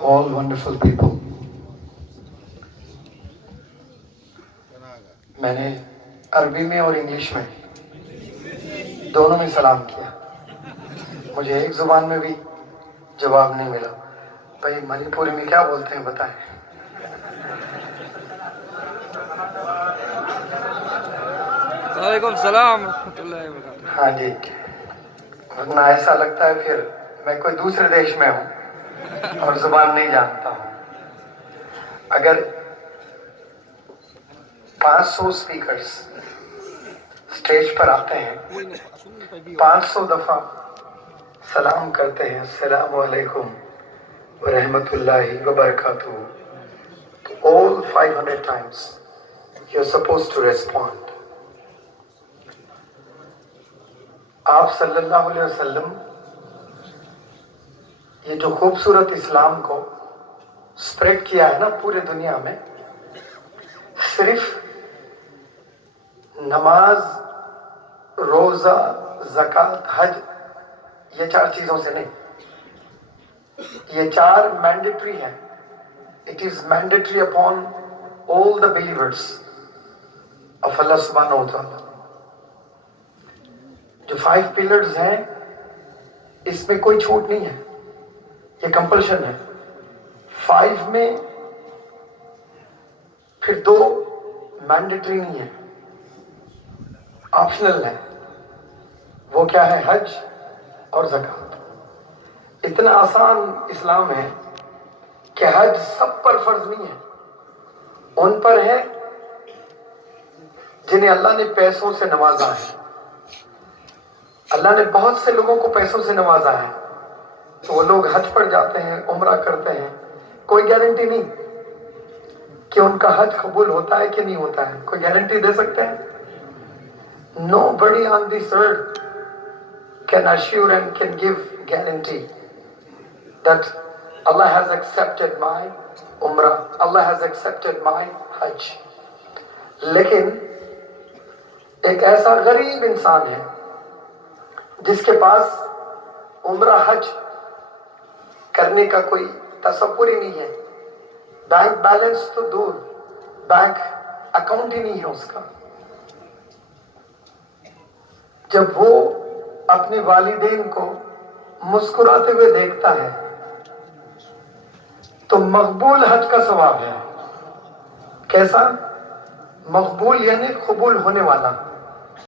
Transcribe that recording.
all wonderful people. मैंने अरबी में और इंग्लिश में दोनों में सलाम किया, मुझे एक जुबान में भी जवाब नहीं मिला। भाई मणिपुरी में क्या बोलते हैं बताएं? वालेकुम सलाम रहमतुल्लाहि व बरकातुहू। हाँ जी, वरना ऐसा लगता है फिर मैं कोई दूसरे देश में हूँ और जुबान नहीं जानता हूँ। अगर 500 स्पीकर्स स्टेज पर आते हैं, 500 दफा सलाम करते हैं, अस्सलामु अलैकुम व रहमतुल्लाहि व बरकातुहू, तो all 500 times you're supposed to respond. आप सल्लल्लाहु अलैहि वसल्लम ये जो खूबसूरत इस्लाम को स्प्रेड किया है ना पूरे दुनिया में, सिर्फ नमाज, रोजा, ज़कात, हज, ये 4 चीजों से नहीं, ये 4 मैंडेटरी हैं. It is mandatory upon all the believers of Allah सुब्हानहू व तआला. जो 5 पिलर्स हैं इसमें कोई छूट नहीं है, ये कंपल्शन है. 5 में फिर 2 मैंडेटरी नहीं है, ऑप्शनल है. वो क्या है? हज और ज़कात. इतना आसान इस्लाम है कि हज सब पर फर्ज नहीं है, उन पर है जिन्हें अल्लाह ने पैसों से नवाजा है. अल्लाह ने बहुत से लोगों को पैसों से नवाजा है, तो वो लोग हज पर जाते हैं, उम्रा करते हैं, कोई गारंटी नहीं कि उनका हज कबूल होता है कि नहीं होता है. कोई गारंटी दे सकते हैं? Nobody on this earth can assure and can give guarantee that Allah has accepted my umrah, Allah has accepted my hajj. लेकिन एक ऐसा गरीब इंसान है जिसके पास उम्रा हज करने का कोई तसव्वुर ही नहीं है, बैंक बैलेंस तो दूर, बैंक अकाउंट ही नहीं है उसका. जब वो अपने वालिदैन को मुस्कुराते हुए देखता है तो मकबूल हज का सवाब है. कैसा? मकबूल यानी कबूल होने वाला.